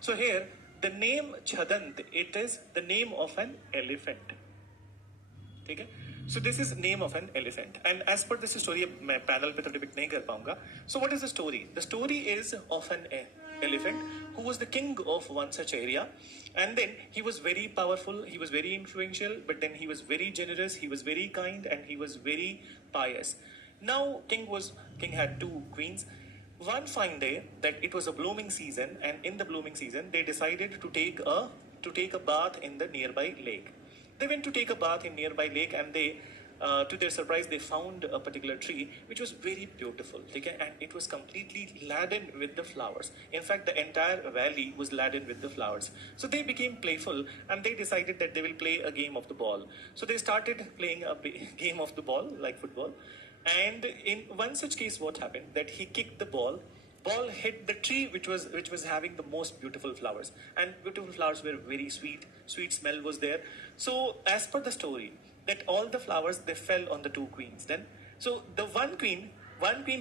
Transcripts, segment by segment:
So here, the name Chadant, it is the name of an elephant. ठीक है. So this is name of an elephant, and as per this story मैं panel पे तो depict नहीं कर पाऊंगा. So what is the story? The story is of an elephant who was the king of one such area, and then he was very powerful, he was very influential, but then he was very generous, he was very kind, and he was very pious. Now king had two queens. One fine day, that it was a blooming season, and in the blooming season they decided to take a bath in the nearby lake. They went to take a bath in nearby lake, and they, to their surprise, they found a particular tree which was very beautiful. Okay, and it was completely laden with the flowers. In fact, the entire valley was laden with the flowers. So they became playful, and they decided that they will play a game of the ball. So they started playing a game of the ball like football. And in one such case, what happened? That he kicked the ball hit the tree which was having the most beautiful flowers, and beautiful flowers were very sweet smell was there. So as per the story, that all the flowers, they fell on the two queens. Then so the one queen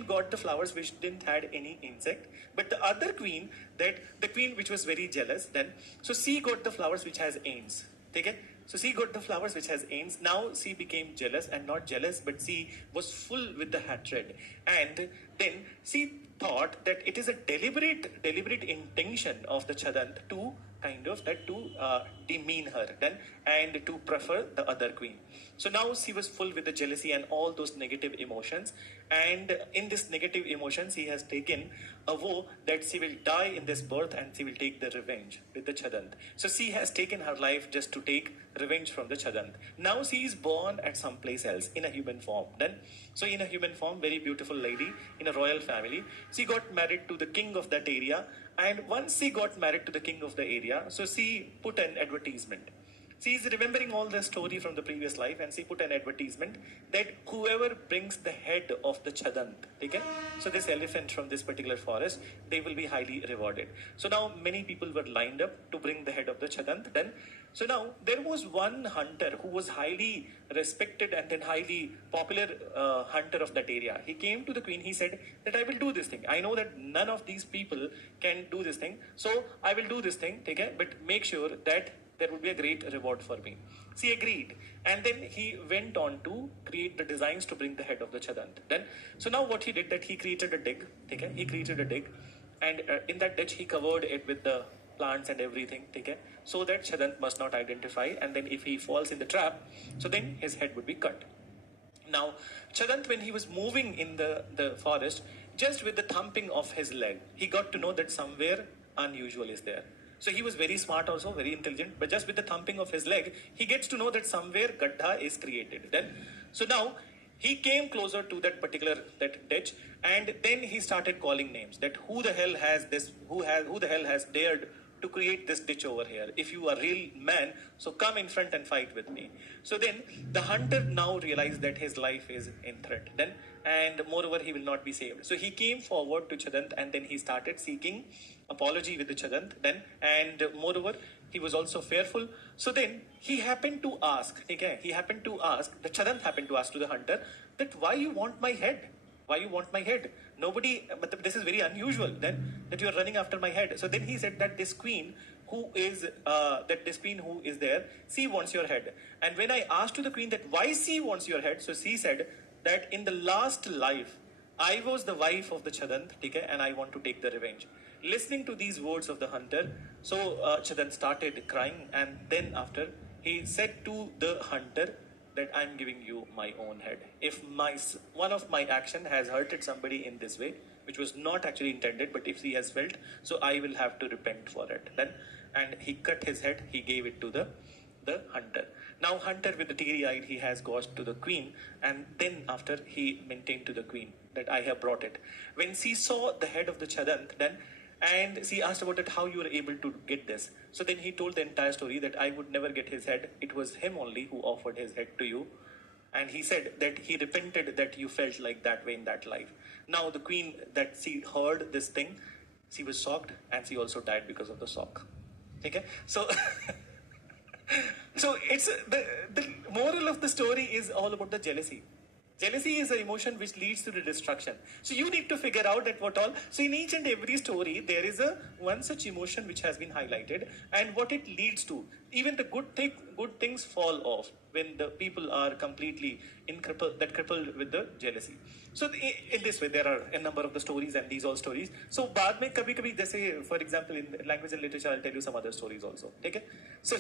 got the flowers which didn't had any insect, but the other queen, that the queen which was very jealous, then so she got the flowers which has ants. Okay, so she got the flowers which has ants. Now she became jealous, and not jealous, but she was full with the hatred. And then she thought that it is a deliberate intention of the Chadant to kind of that to demean her then, and to prefer the other queen. So now she was full with the jealousy and all those negative emotions, and in this negative emotions he has taken a vow that she will die in this birth, and she will take the revenge with the Chadant. So she has taken her life just to take revenge from the Chadant. Now she is born at some place else in a human form. Then so in a human form, very beautiful lady in a royal family. She got married to the king of that area, and once she got married to the king of the area, so she put an advertisement. She is remembering all the story from the previous life, and she put an advertisement that whoever brings the head of the Chadant, okay, so this elephant from this particular forest, they will be highly rewarded. So now many people were lined up to bring the head of the Chadant. Then so now there was one hunter who was highly respected and then highly popular hunter of that area. He came to the queen. He said that I will do this thing. I know that none of these people can do this thing, so I will do this thing. Okay, but make sure that there would be a great reward for me. She agreed, and then he went on to create the designs to bring the head of the Chadant. Then, so now what he did, that he created a dig. Okay, he created a dig, and in that ditch he covered it with the plants and everything. Okay, so that Chadant must not identify, and then if he falls in the trap, so then his head would be cut. Now, Chadant, when he was moving in the forest, just with the thumping of his leg, he got to know that somewhere unusual is there. So he was very smart also, very intelligent, but just with the thumping of his leg, he gets to know that somewhere Gaddha is created. Then, so now he came closer to that particular that ditch, and then he started calling names. That who the hell has this? Who the hell has dared to create this ditch over here? If you are a real man, so come in front and fight with me. So then the hunter now realized that his life is in threat. Then, and moreover, he will not be saved. So he came forward to Chadant, and then he started seeking apology with the Chadant. Then, and moreover, he was also fearful. So then he happened to ask, okay, the Chadant happened to ask to the hunter that why you want my head? Why you want my head? Nobody, but this is very unusual then, that you are running after my head. So then he said that this queen who is there, she wants your head. And when I asked to the queen that why she wants your head, so she said that in the last life, I was the wife of the Chadant, okay, and I want to take the revenge. Listening to these words of the hunter, so Chadant started crying, and then after he said to the hunter that I'm giving you my own head. If one of my action has hurted somebody in this way, which was not actually intended, but if he has felt, so I will have to repent for it. Then, and he cut his head, he gave it to the hunter. Now hunter with the teary-eyed, he has got to the queen, and then after he maintained to the queen that I have brought it. When she saw the head of the Chadant, then and she asked about it, how you were able to get this. So then he told the entire story that I would never get his head. It was him only who offered his head to you. And he said that he repented that you felt like that way in that life. Now the queen, that she heard this thing, she was shocked, and she also died because of the shock. Okay? So so it's the moral of the story is all about the jealousy. Jealousy is an emotion which leads to the destruction. So you need to figure out that what all. So in each and every story, there is a one such emotion which has been highlighted and what it leads to. Even the good things fall off when the people are completely crippled with the jealousy. So in this way, there are a number of the stories and these all stories. So बाद में कभी कभी जैसे for example in language and literature, I'll tell you some other stories also. ठीक है? So